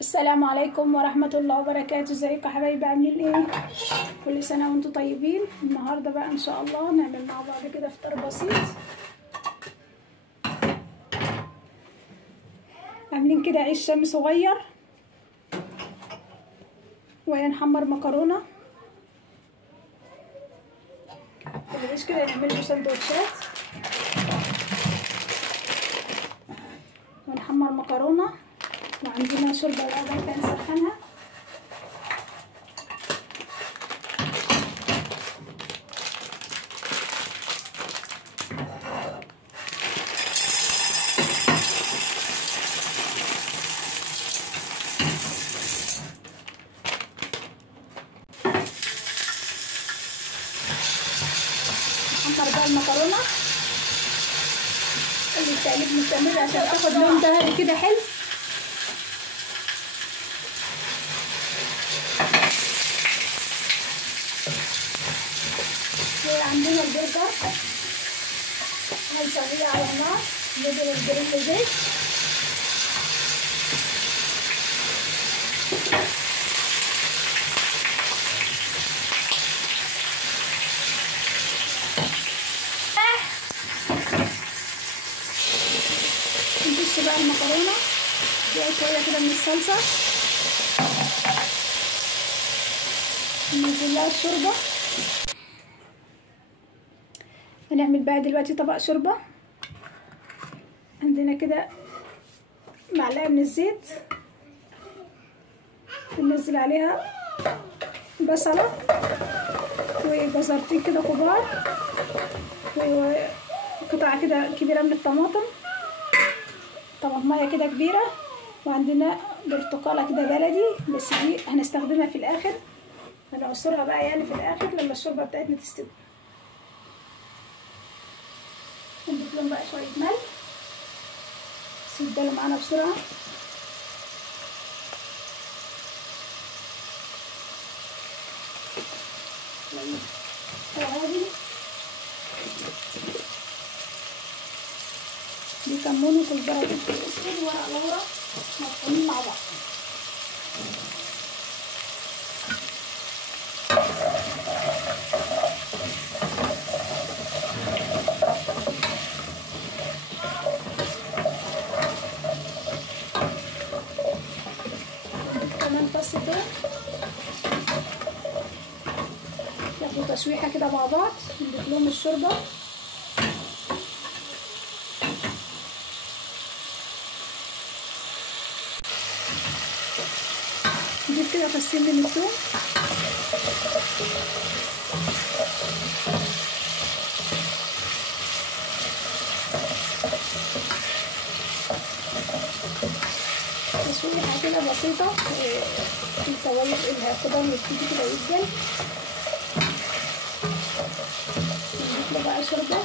السلام عليكم ورحمة الله وبركاته. ازيكم يا حبايبي، عاملين ايه؟ كل سنة وانتم طيبين. النهاردة بقى ان شاء الله نعمل مع بعض كده فطار بسيط. عاملين كده عيش شامي صغير ونحمر مكرونة. العيش كده نعمل له سندوتشات ونحمر مكرونة. وعندنا شوربة بقى نسخنها. نحمر بقى المكرونة اللي التقليب مستمر عشان تاخد لون ذهبي كده حلو. عندنا البرجر هنسويه على النار بدل الجريل زيت. نضيف بقى المكرونه فيها شويه كده من الصلصه، ننزل لها الشوربه. هنعمل بقى دلوقتي طبق شوربه. عندنا كده معلقه من الزيت، ننزل عليها بصله وجزرتين كده كبار وقطعه كده كبيره من الطماطم، طماطمايه كده كبيره. وعندنا برتقاله كده بلدي بس دي هنستخدمها في الاخر، هنعصرها بقى يعني في الاخر لما الشوربه بتاعتنا تستوي. نضيف لهم بقى شويه ملح بس يتبلوا معانا بسرعه. توابل دي كمون وكزبره وفلفل اسود وورق لورا مطحونين مع بعض. كمان فص توم ياخدوا تشويحه كده مع بعض. نضيف لهم الشوربه نضيف كده فصين من الثوم تشويحه كده بسيطه. الخضار يبتدي كده يتجل. نضيف له بقى شوربه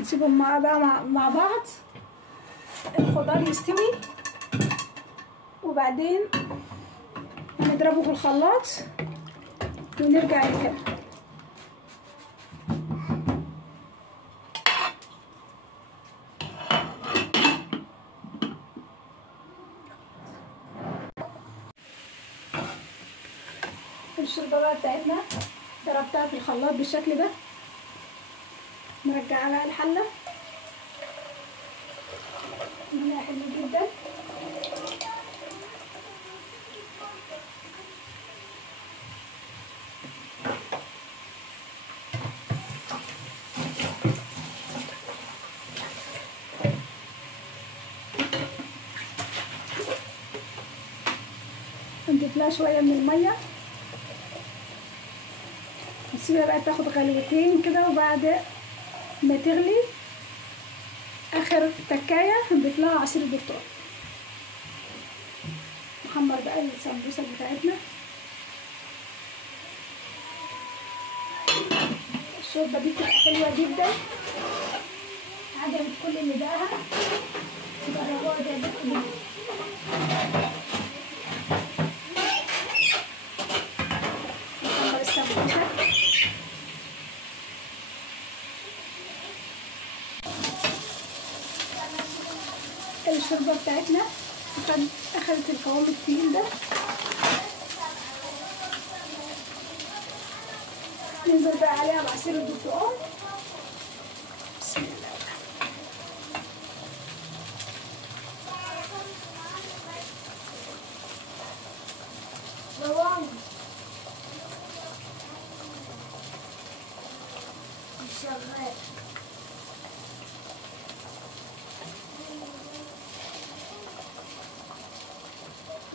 نسيبهم مع بعض الخضار يستوي، وبعدين نضربه في الخلاط ونرجع نكمل. الشوربه بقى بتاعتنا ضربتها في الخلاط بالشكل ده. نرجعها بقى الحله منها حلو جدا. نضيف لها شويه من الميه، نسيبها بقى تاخد غلوتين كده، وبعد ما تغلي اخر تكايه نضيف لها عصير البرتقال. نحمر بقى السمبوسه بتاعتنا. الشوربه دي بتبقى حلوه جدا، عجبت كل اللي دقها، جربوها تعجبكم جدا. نحمر السمبوسه. الشوربه بتاعتنا اخدت القوام التقيل ده. ننزل بقى عليها بعصير البرتقال. بسم الله.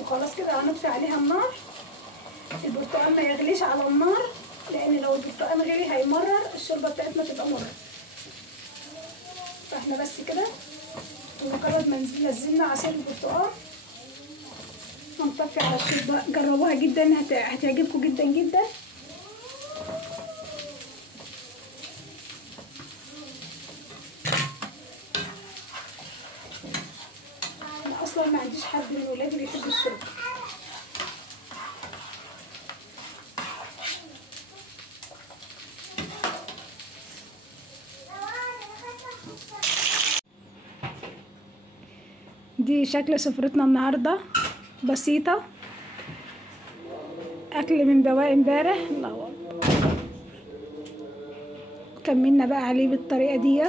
وخلاص كده هنطفي عليها النار. البرتقال ما يغليش على النار، لان لو البرتقال غلي هيمرر الشوربه بتاعتنا تبقى مرة. فاحنا بس كده بمجرد ما نزلنا عصير البرتقال هنطفي على الشوربه. جربوها جدا، هتعجبكم جدا جدا. انا اصلا ما عنديش حد من ولادي بيحب الشوربه. دي شكل سفرتنا النهارده، بسيطه، اكل من بواقي امبارح. الله اكبر. كملنا بقى عليه بالطريقه دي.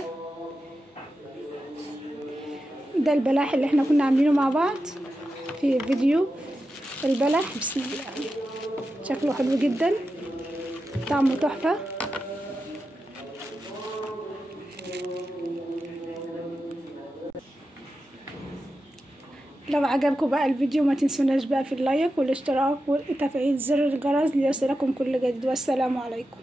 ده البلح اللي احنا كنا عاملينه مع بعض في فيديو البلح. بسم الله، شكله حلو جدا، طعمه تحفه. لو عجبكم بقى الفيديو ما تنسوناش بقى في اللايك والاشتراك وتفعيل زر الجرس ليصلكم كل جديد، والسلام عليكم.